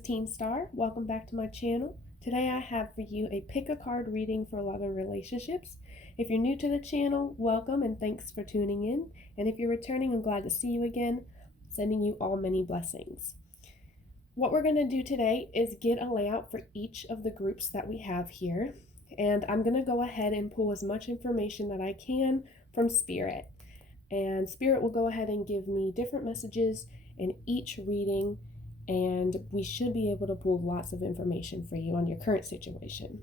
is Teen Star. Welcome back to my channel. Today I have for you a pick a card reading for love and relationships. If you're new to the channel, welcome and thanks for tuning in. And if you're returning, I'm glad to see you again. Sending you all many blessings. What we're going to do today is get a layout for each of the groups that we have here. And I'm going to go ahead and pull as much information that I can from Spirit. And Spirit will go ahead and give me different messages in each reading, and we should be able to pull lots of information for you on your current situation.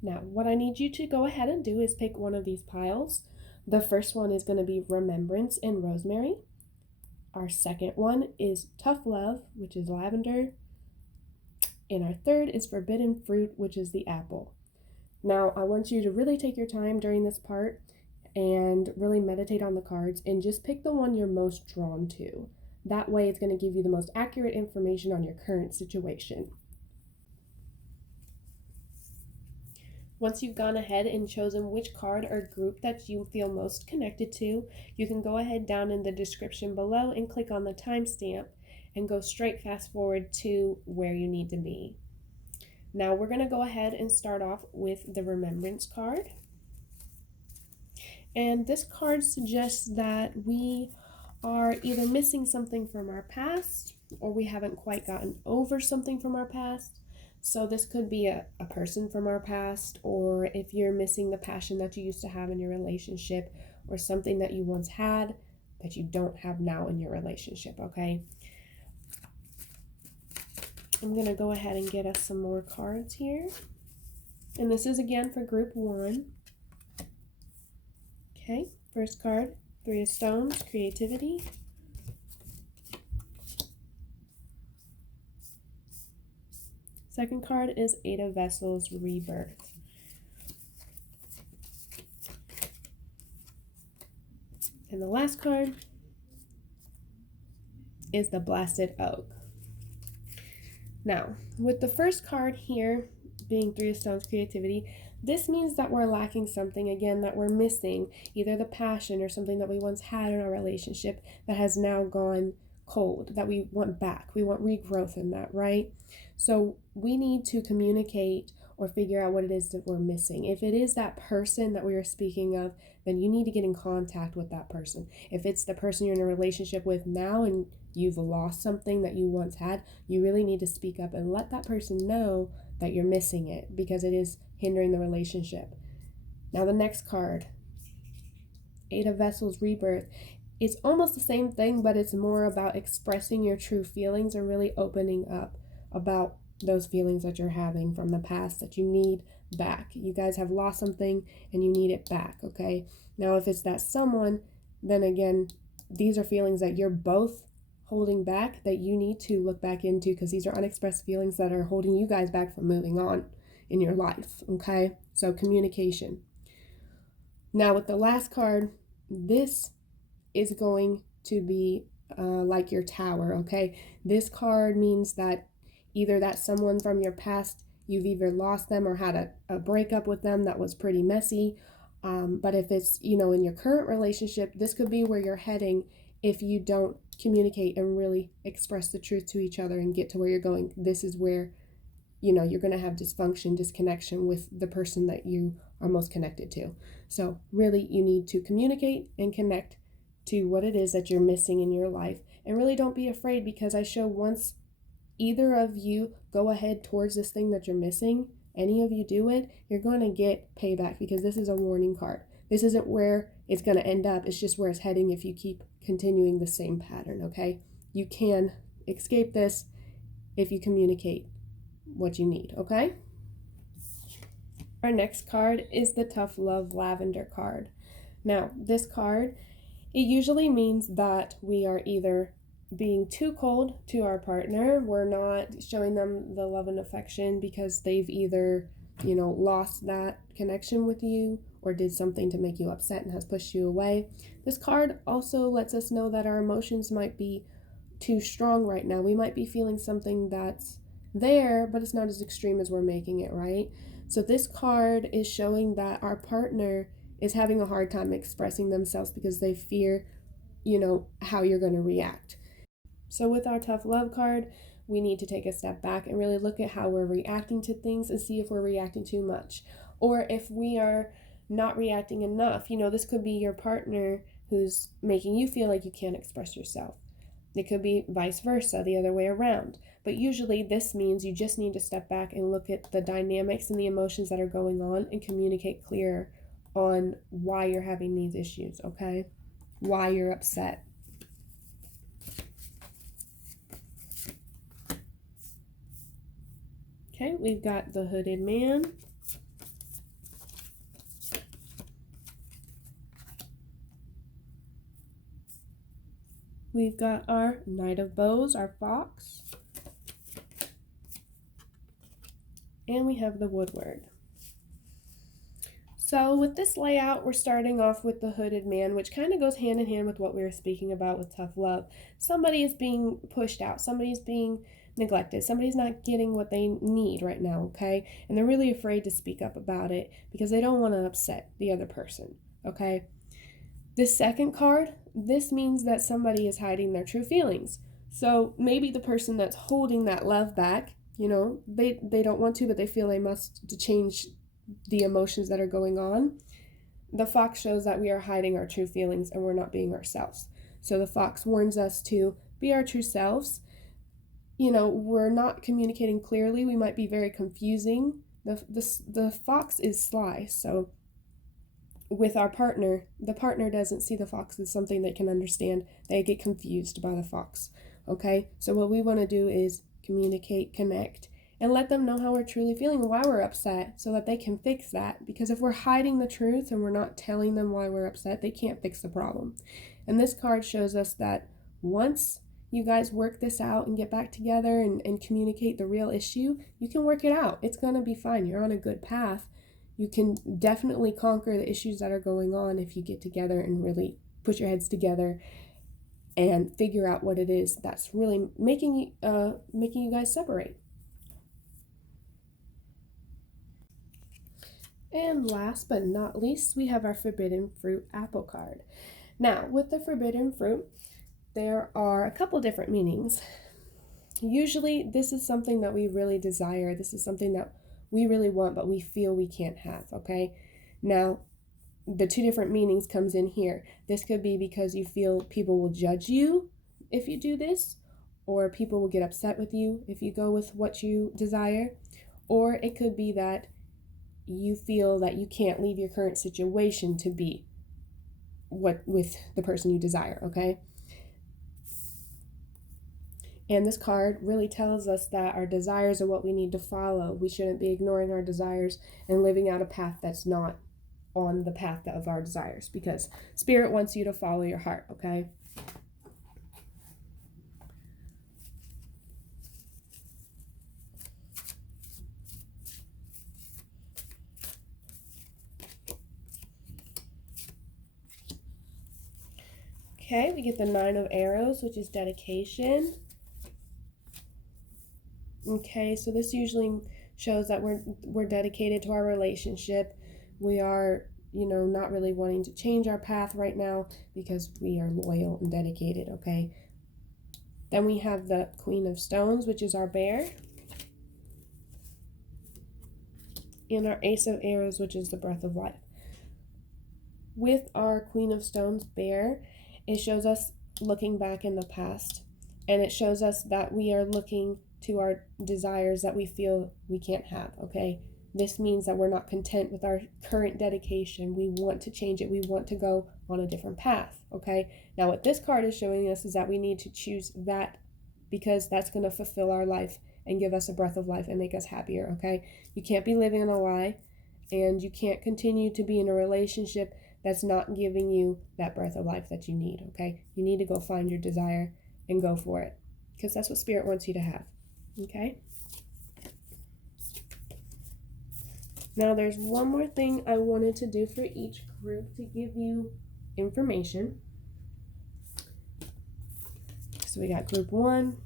Now, what I need you to go ahead and do is pick one of these piles. The first one is going to be Remembrance and Rosemary. Our second one is Tough Love, which is Lavender. And our third is Forbidden Fruit, which is the apple. Now, I want you to really take your time during this part and really meditate on the cards and just pick the one you're most drawn to. That way it's going to give you the most accurate information on your current situation. Once you've gone ahead and chosen which card or group that you feel most connected to, you can go ahead down in the description below and click on the timestamp and go straight fast forward to where you need to be. Now we're going to go ahead and start off with the Remembrance card. And this card suggests that we are either missing something from our past or we haven't quite gotten over something from our past. So this could be a person from our past, or if you're missing the passion that you used to have in your relationship, or something that you once had that you don't have now in your relationship, okay? I'm going to go ahead and get us some more cards here. And this is again for group 1. Okay, first card, 3 of Stones, Creativity. Second card is 8 of Vessels, Rebirth. And the last card is the Blasted Oak. Now, with the first card here being 3 of Stones, Creativity, this means that we're lacking something, again, that we're missing, either the passion or something that we once had in our relationship that has now gone cold, that we want back. We want regrowth in that, right? So we need to communicate or figure out what it is that we're missing. If it is that person that we were speaking of, then you need to get in contact with that person. If it's the person you're in a relationship with now and you've lost something that you once had, you really need to speak up and let that person know that you're missing it, because it is hindering the relationship. Now the next card, 8 of Vessels, Rebirth. It's almost the same thing, but it's more about expressing your true feelings and really opening up about those feelings that you're having from the past that you need back. You guys have lost something and you need it back, okay? Now if it's that someone, then again, these are feelings that you're both holding back that you need to look back into, because these are unexpressed feelings that are holding you guys back from moving on in your life, okay? So communication. Now with the last card, this is going to be like your Tower, okay? This card means that either that someone from your past, you've either lost them or had a breakup with them that was pretty messy. But if it's, in your current relationship, this could be where you're heading if you don't communicate and really express the truth to each other and get to where you're going. This is where, you're going to have dysfunction, disconnection with the person that you are most connected to. So really, you need to communicate and connect to what it is that you're missing in your life. And really don't be afraid, because I show once either of you go ahead towards this thing that you're missing, any of you do it, you're going to get payback, because this is a warning card. This isn't where it's going to end up. It's just where it's heading if you keep continuing the same pattern, okay? You can escape this if you communicate what you need, okay? Our next card is the Tough Love Lavender card. Now, this card, it usually means that we are either being too cold to our partner. We're not showing them the love and affection because they've either, lost that connection with you or did something to make you upset and has pushed you away. This card also lets us know that our emotions might be too strong right now. We might be feeling something that's there, but it's not as extreme as we're making it, right? So this card is showing that our partner is having a hard time expressing themselves because they fear, how you're going to react. So with our Tough Love card, we need to take a step back and really look at how we're reacting to things and see if we're reacting too much or if we are not reacting enough. This could be your partner who's making you feel like you can't express yourself. It could be vice versa, the other way around. But usually this means you just need to step back and look at the dynamics and the emotions that are going on and communicate clear on why you're having these issues, okay? Why you're upset. Okay, we've got the Hooded Man. We've got our Knight of Bows, our Fox. And we have the Woodward. So with this layout, we're starting off with the Hooded Man, which kind of goes hand in hand with what we were speaking about with tough love. Somebody is being pushed out. Somebody's being neglected. Somebody's not getting what they need right now, okay? And they're really afraid to speak up about it because they don't want to upset the other person, okay? This second card, this means that somebody is hiding their true feelings. So maybe the person that's holding that love back, they don't want to, but they feel they must to change the emotions that are going on. The Fox shows that we are hiding our true feelings and we're not being ourselves. So the Fox warns us to be our true selves. We're not communicating clearly. We might be very confusing. The Fox is sly, so with our partner, the partner doesn't see the Fox as something they can understand. They get confused by the Fox, okay? So what we want to do is communicate, connect, and let them know how we're truly feeling, why we're upset, so that they can fix that. Because if we're hiding the truth and we're not telling them why we're upset, they can't fix the problem. And this card shows us that once you guys work this out and get back together and communicate the real issue, you can work it out. It's going to be fine. You're on a good path. You can definitely conquer the issues that are going on if you get together and really put your heads together and figure out what it is that's really making you guys separate. And last but not least, we have our Forbidden Fruit Apple card. Now, with the Forbidden Fruit, there are a couple different meanings. Usually, this is something that we really desire. This is something that we really want, but we feel we can't have, okay? Now, the two different meanings comes in here. This could be because you feel people will judge you if you do this, or people will get upset with you if you go with what you desire, or it could be that you feel that you can't leave your current situation to be with the person you desire, okay? And this card really tells us that our desires are what we need to follow. We shouldn't be ignoring our desires and living out a path that's not on the path of our desires, because Spirit wants you to follow your heart, okay? Okay, we get the Nine of Arrows, which is dedication. Okay, so this usually shows that we're dedicated to our relationship. We are, not really wanting to change our path right now because we are loyal and dedicated, okay? Then we have the Queen of Stones, which is our bear. And our Ace of Arrows, which is the breath of life. With our Queen of Stones bear, it shows us looking back in the past. And it shows us that we are looking to our desires that we feel we can't have, okay? This means that we're not content with our current dedication. We want to change it. We want to go on a different path, okay? Now, what this card is showing us is that we need to choose that because that's going to fulfill our life and give us a breath of life and make us happier, okay? You can't be living in a lie, and you can't continue to be in a relationship that's not giving you that breath of life that you need, okay? You need to go find your desire and go for it because that's what Spirit wants you to have, okay? Now, there's one more thing I wanted to do for each group to give you information. So we got group 1,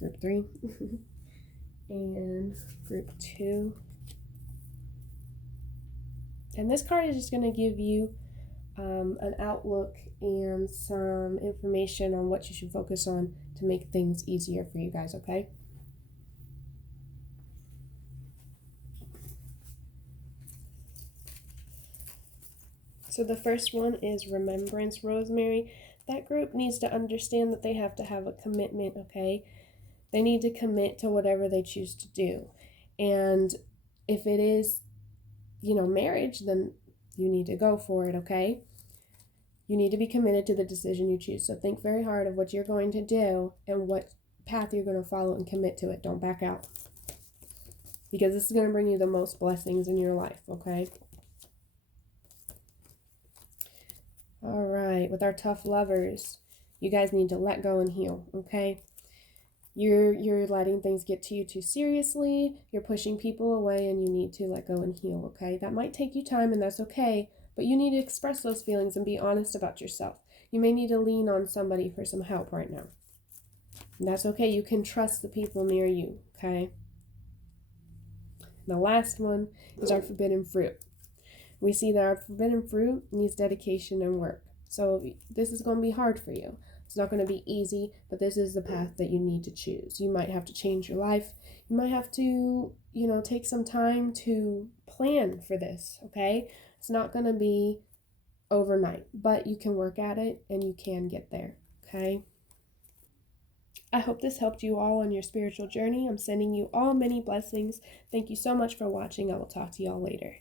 group 3, and group 2. And this card is just going to give you an outlook and some information on what you should focus on to make things easier for you guys, okay? So the first one is Remembrance, Rosemary. That group needs to understand that they have to have a commitment, okay? They need to commit to whatever they choose to do. And if it is, marriage, then you need to go for it, okay? You need to be committed to the decision you choose. So think very hard of what you're going to do and what path you're going to follow and commit to it. Don't back out. Because this is going to bring you the most blessings in your life, okay? All right, with our tough lovers, you guys need to let go and heal, okay? You're letting things get to you too seriously. You're pushing people away, and you need to let go and heal, okay? That might take you time, and that's okay, but you need to express those feelings and be honest about yourself. You may need to lean on somebody for some help right now. And that's okay. You can trust the people near you, okay? The last one is our forbidden fruit. We see that our forbidden fruit needs dedication and work. So this is going to be hard for you. It's not going to be easy, but this is the path that you need to choose. You might have to change your life. You might have to, take some time to plan for this, okay? It's not going to be overnight, but you can work at it and you can get there, okay? I hope this helped you all on your spiritual journey. I'm sending you all many blessings. Thank you so much for watching. I will talk to you all later.